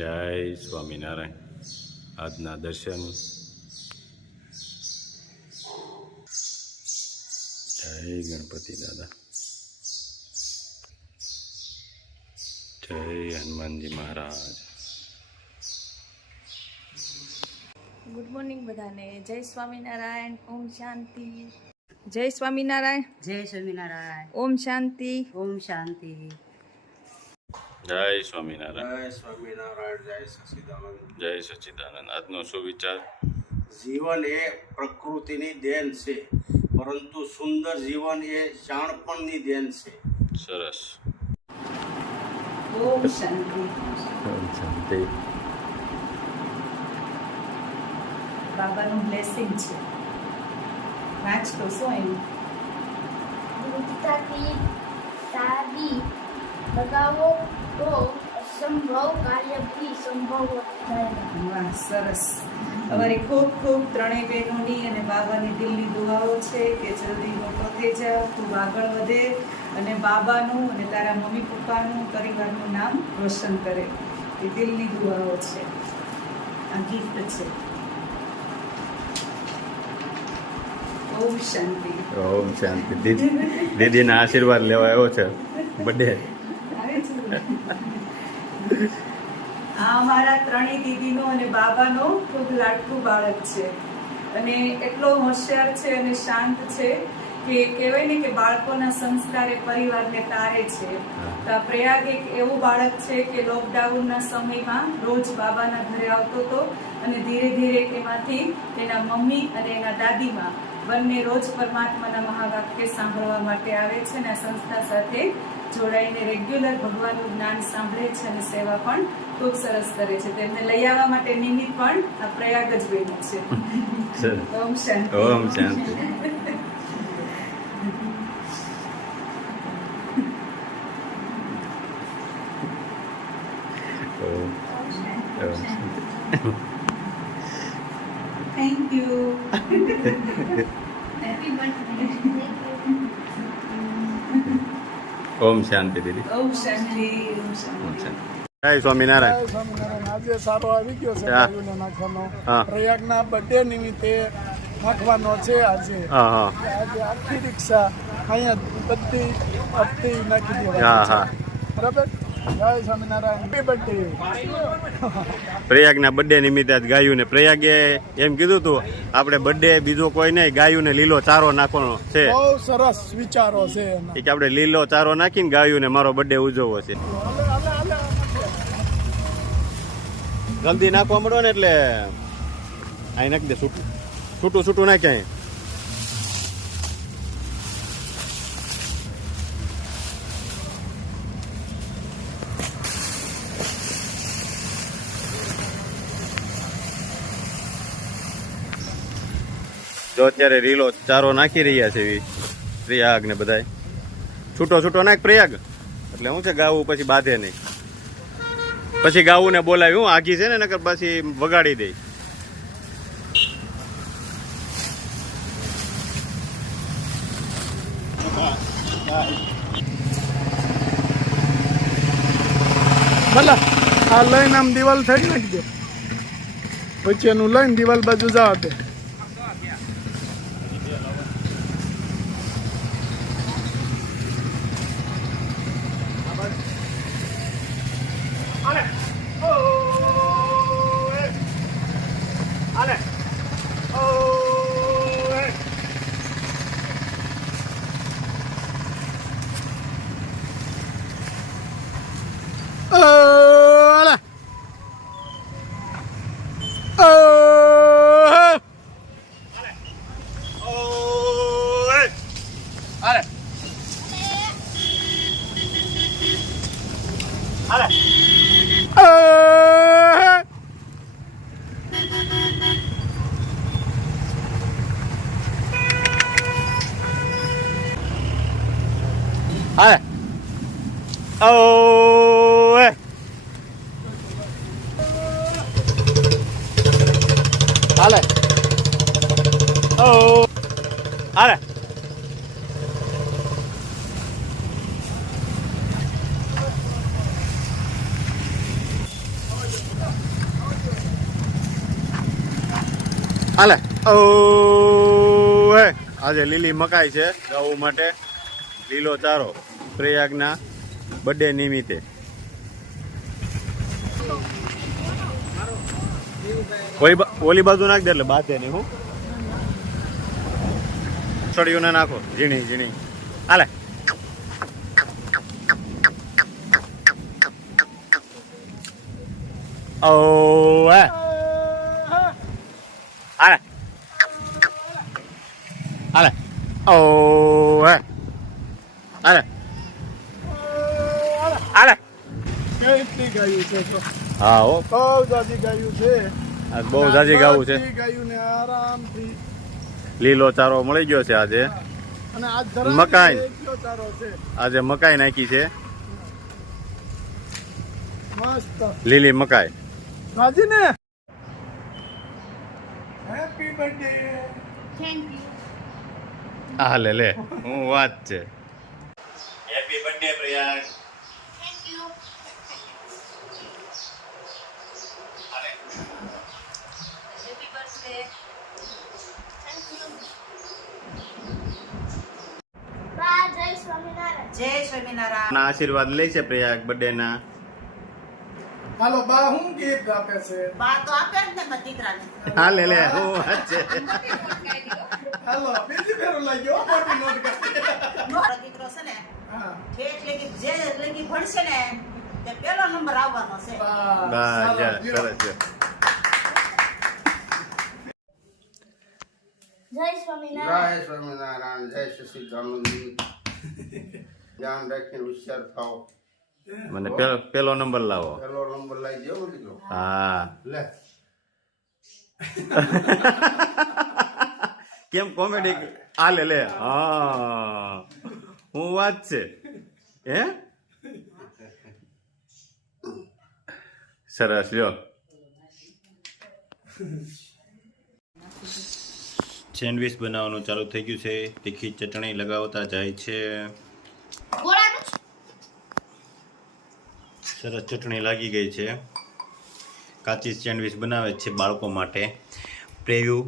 જય સ્વામિનારાયણ. આજના દર્શન. જય ગણપતિ દાદા. જય હનુમાનજી મહારાજ. ગુડ મોર્નિંગ બધાને. જય સ્વામિનારાયણ. ઓમ શાંતિ. જય સ્વામિનારાયણ. જય સ્વામિનારાયણ. ઓમ શાંતિ. ઓમ શાંતિ. જય સ્વામિનારાયણ. જય સ્વામિનારાયણ. જય સચિદાનંદ. જય સચ્ચિદાનંદ. આજનો સુવિચાર. જીવન એ પ્રકૃતિની દેન છે, પરંતુ સુંદર જીવન એ શાણપણની દેન છે. સરસ. ઓમ શાંતિ. શાંતિ. બાબાનું બ્લેસિંગ છે. વાંચ તો શું એમ દૃઢતાથી તારી લગાવો તો અસંભવ કાર્ય બી સંભવ થાય. વાહ, સરસ. અમારી ખૂબ ખૂબ ત્રણેય બહેનોની અને બાબાની દિલની દુઆઓ છે કે જલ્દી મોટો થઈ જાવ, ખૂબ આગળ વધે અને બાબાનું અને તારા મમ્મી પપ્પાનું પરિવારનું નામ રોશન કરે. એ દિલની દુઆઓ છે. આ ગિફ્ટ છે. ઓમ શાંતિ. ઓમ શાંતિ. દીદીના આશીર્વાદ લેવા આવ્યો છે. બર્થડે. આ અમારા ત્રણેય દીદીનો અને બાબાનો ખૂબ લાડકું બાળક છે અને એટલો હોશિયાર છે અને શાંત છે કે કહેવાય ને કે બાળકોના સંસ્કાર એ પરિવારને તારે છે. તો આ પ્રયાગ એક એવું બાળક છે કે લોકડાઉનના સમયમાં રોજ બાબાના ઘરે આવતો હતો અને ધીરે ધીરે એમાંથી તેના મમ્મી અને એના દાદીમાં બંને રોજ પરમાત્માના મહાવાક્ય સાંભળવા માટે આવે છે અને આ સંસ્થા સાથે જોડાઈને રેગ્યુલર ભગવાનનું જ્ઞાન સાંભળે છે અને સેવા પણ ખૂબ સરસ કરે છે. તેમને લઈ આવવા માટે નિમિત્ત પણ આ પ્રયાગ જ બન્યું છે. ઓમ શાંતિ. ઓમ શાંતિ. Thank you. Happy birthday. ઓમ શાંતિ દીદી. ઓમ શાંતિ. ઓમ શાંતિ. ઓમ શાંતિ. જય સ્વામિનારાયણ. સ્વામિનારાયણ. આજે સારો આવી ગયો છે હા. ગાયોને નાખવાનો. હા. પ્રયાગના બર્થડે નિમિત્તે નાખવાનો છે આજે. હા હા આજે આખી રિક્ષા અહીંયા બધી હપ્તી નાખી હા દેવાની હા. છે. બરાબર. જય સ્વામિનારાયણ. Happy birthday. પ્રયાગના બર્થડે નિમિત્તે આજ ગાયું ને પ્રયાગે એમ કીધું હતું આપણે બર્થડે બીજો કોઈ નહીં, ગાયું ને લીલો ચારો નાખવાનો છે. બહુ સરસ વિચારો છે એના. એ કે આપણે લીલો ચારો નાખીને ગાયું ને મારો બર્થડે ઉજવવો છે. હાલે, હાલે, હાલે. જલ્દી નાખવા મળો ને એટલે અહીં નાખી દે. છૂટું છૂટું છૂટું નાખે અહીં. જો અત્યારે રીલો ચારો નાખી રહ્યા છે પ્રયાગ ને બધાય. છૂટો છૂટો નાખ પ્રયાગ, એટલે શું છે ગાવું પછી બાંધે નહીં. પછી ગાવું ને બોલાવ્યું આઘી છે ને નકર પછી વગાડી દે. ભલા આ લઈને આમ દિવાલ થઈ નાખી દે, પછી એનું લઈને દિવાલ બાજુ જવા દે. હાલે. ઓએ હાલે. ઓ હાલે. હાલે ઓ હે આજે લીલી મકાઈ છે ગાવું માટે લીલો ચારો પ્રયાગના બર્થડે નિમિત્તે. ઓલી બાજુ નાખ દે એટલે બાધે નહીં. હું સળીઓને નાખો ઝીણી ઝીણી. હાલે ઓ હે હાલે હાલે ઓ હે હાલે હાલે. કેટલી ગાયું છે તો હા હો બહુ જાજી ગાયું છે. આજ બહુ જાજી ગાવું છે. બધી ગાયુંને આરામથી લીલો ચારો મળી ગયો છે આજે. અને આ ધરાવી મકાઈ. એટલો ચારો છે આજે મકાઈ નાખી છે મસ્ત. લીલી મકાઈ. રાજી ને હેપી બર્થડે. Thank you. આ લે હું વાત છે. Happy birthday Prayag. Thank you. Happy birthday. Thank you. બા જય સ્વામિનારાયણ. જય સ્વામિનારાયણ. ના આશીર્વાદ લે છે પ્રયાગ બર્થડે ના. હાલો બા હું ગીત આપે છે. બા તો આપે જ ને મારા દીકરાને. હા લે હું વાત છે. હાલો બીજી ફેર લાગ્યો મોટી નોટ કરી. મારો દીકરો છે ને હા ઠેઠ લગી જે લગી ભણશે ને તે પેલો નંબર આવવાનો છે. બા જા સરસ સરસ છે. જય સ્વામિનારાયણ. જય સ્વામિનારાયણ, જય સચિદાનંદ. ધ્યાન રાખીને હોશિયાર થાવ. મને પેલો નંબર લાવો. પેલો નંબર લઈ દેવો દીકરો. હા લે કેમ કોમેડી આ લે હા હું વાત છે હે સરસ લ્યો. સેન્ડવિચ બનાવવાનું ચાલુ થઈ ગયું છે. તીખી ચટણી લગાવતા જાય છે. ગોળાનું જ? સરસ ચટણી લાગી ગઈ છે. કાચી સેન્ડવિચ બનાવે છે બાળકો માટે. પ્રેયુ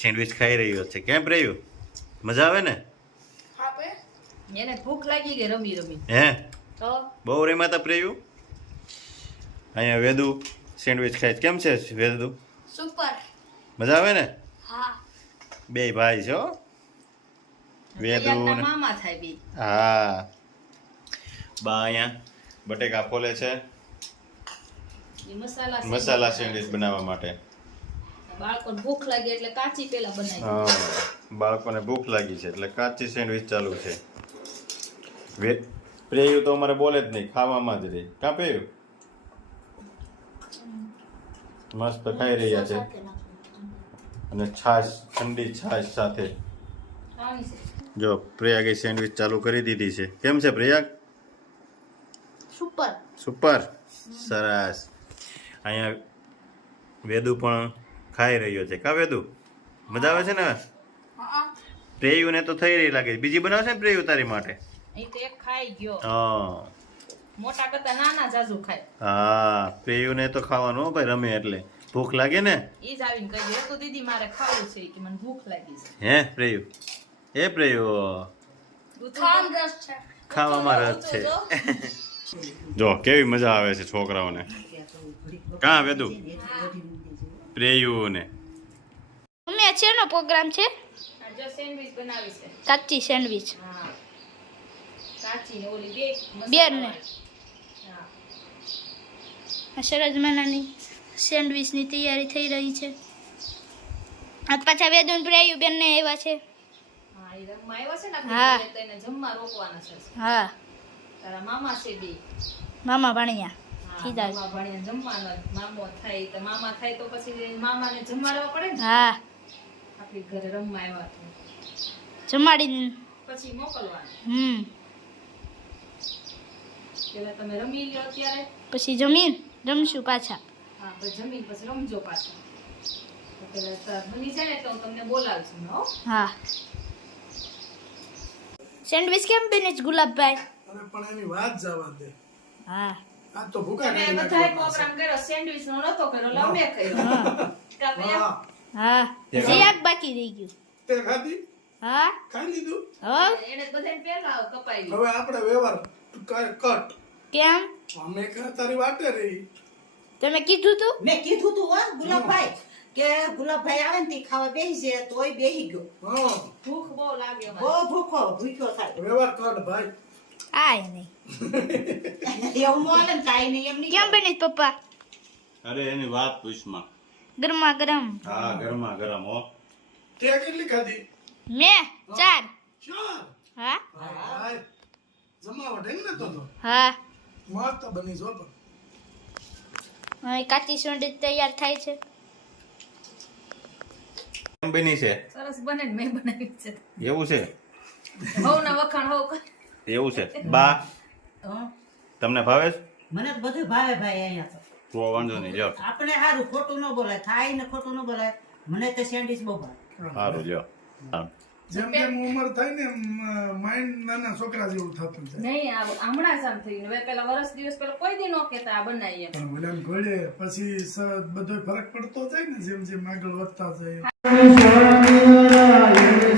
સેન્ડવિચ ખાઈ રહ્યો છે. કેમ પ્રેયુ મજા આવે ને? એને ભૂખ લાગી ગઈ રમી રમી હે તો બહુ રેમાતા પ્રેયુ. અહીંયા વેદુ સેન્ડવિચ ખાય છે. કેમ છે વેદુ? સુપર. મજા આવે ને? હા. બે ભાઈ છો વેદુ યારના ને મામા થાય બી હા. બા અહીંયા બટેકા ફોલે છે એ મસાલા મસાલા સેન્ડવિચ બનાવવા માટે. બાળકોને ભૂખ લાગી એટલે કાચી પેલા બનાવી હા બાળકોને ભૂખ લાગી છે એટલે કાચી સેન્ડવિચ ચાલુ છે. પ્રેયુ તો અમારે બોલે જ નહીં, ખાવામાં જ રહી. કાં પ્રેયુ? મસ્ત ખાઈ રહ્યા છે અને છાશ ઠંડી છાશ સાથે. ખાવાની છે. જો પ્રયાગે સેન્ડવિચ ચાલુ કરી દીધી છે. કેમ છે પ્રયાગ? સુપર. સુપર સરસ. અહીંયા વેદુ પણ ખાઈ રહ્યો છે. કા વેદુ મજા આવે છે ને? હા. પ્રેયુને તો થઈ રહી લાગે. બીજી બનાવશે ને પ્રેયુ તારી માટે? એ તો એક ખાઈ ગયો હા મોટા કરતા નાના જાજુ ખાય હા પ્રેયુને તો ખાવાનું હો ભાઈ રમે એટલે ભૂખ લાગે ને. ઈ જ આવીને કહી દે તો દીદી મારે ખાવું છે કે મને ભૂખ લાગી છે હે પ્રેયુ? એ પ્રેયુ ખાવાનું રસ છે. ખાવામાં રસ છે. જો કેવી મજા આવે છે છોકરાઓને. કાં વેદુ પ્રેયુને? મમ્મી આ શેનો પ્રોગ્રામ છે? આ જો સેન્ડવિચ બનાવી છે કાચી સેન્ડવિચ. હા કાચી ને ઓલી બે બેન ને. હા આ સરસ મજાની સેન્ડવિચની તૈયારી થઈ રહી છે. આ પાછા વેદન પ્રેયુ બેન ને આવ્યા છે. હા એ રમવા આવ્યો છે ને હા. આપણે ઘરે તો એને જમવા રોકવાના છે હા તારા મામા છે બે મામા ભણ્યા. હા, કીધા. મામા ભણીને જમવાનો મામો થાય તો મામા થાય તો પછી મામાને જમાડવા પડે ને હા આપણી ઘરે રમવા આવ્યા તો જમાડીને. પછી મોકલવાનું પેલા તમે રમી લ્યો અત્યારે પછી જમીન રમશું પાછા. હા પછી જમીન પછી રમજો પાછા તો પેલા બની જાય ને તો હું તમને બોલાવશું હો હા. સેન્ડવિચ કેમ બને છે ગુલાબભાઈ? અરે પણ એની વાત જવા દે. હા આ તો ભૂકા તમે કરી બધાએ નાખવાના છે. પ્રોગ્રામ કર્યો સેન્ડવિચ નો નતો કર્યો એટલે અમે કર્યો કા ભાઈ? હા હા તે હજી એક બાકી રહી ગયું તે ખાધી હા ખાઈ લીધું હો એને બધાને પહેલા કપાઈ હવે આપણે વ્યવહાર કટ કેમ અમે તારી વાટે રહી તમે કીધું તું મેં કીધું તું હો ગુલાબભાઈ કે ગુલાબભાઈ આવે ને તે ખાવા બેસી છે તોય બેસી ગયો હા ભૂખ બહુ લાગે મને. બહુ ભૂખ્યો થાય વ્યવહાર કટ ભાઈ આય નહીં એવું ન હાલે ને કાંઈ નહીં એમ નહીં કેમ બની પપ્પા અરે એની વાત પૂછમાં ગરમા ગરમ હા ગરમા ગરમ હો તે કેટલી ખાધી મેં 4 ચાર હા હાય જમાવટ એમ ને તો હા મસ્ત બની જો પણ હવે કાચી સુંડી તૈયાર થાય છે કેમ બની છે સરસ બને ને મેં બનાવી છે એવું છે હવ ના વખાણ હવ કર. એવું છે બા હં? તમને ભાવે છે? મને તો બધું ભાવે ભાઈ અહીંયા તો તો વાંધો નહીં લ્યો આપણે સારું ખોટું ન બોલાય ખાઈ ને ખોટું ન બોલાય મને તો સેન્ડવીચ બહુ ભાવે સારું લ્યો હા. જેમ જેમ ઉંમર થાય ને એમ માઇન્ડ નાના છોકરા જેવું થતું જાય નહીં આ હમણાં જ આમ થયું હવે પેલા વર્ષ દિવસ પેલા કોઈ દી નો કેતા આ બનાવીએ પણ ઓલાને ઘોડે પછી બધો ફરક પડતો જાય ને જેમ જેમ આગળ વધતા જાય સ્વામિનારાયણ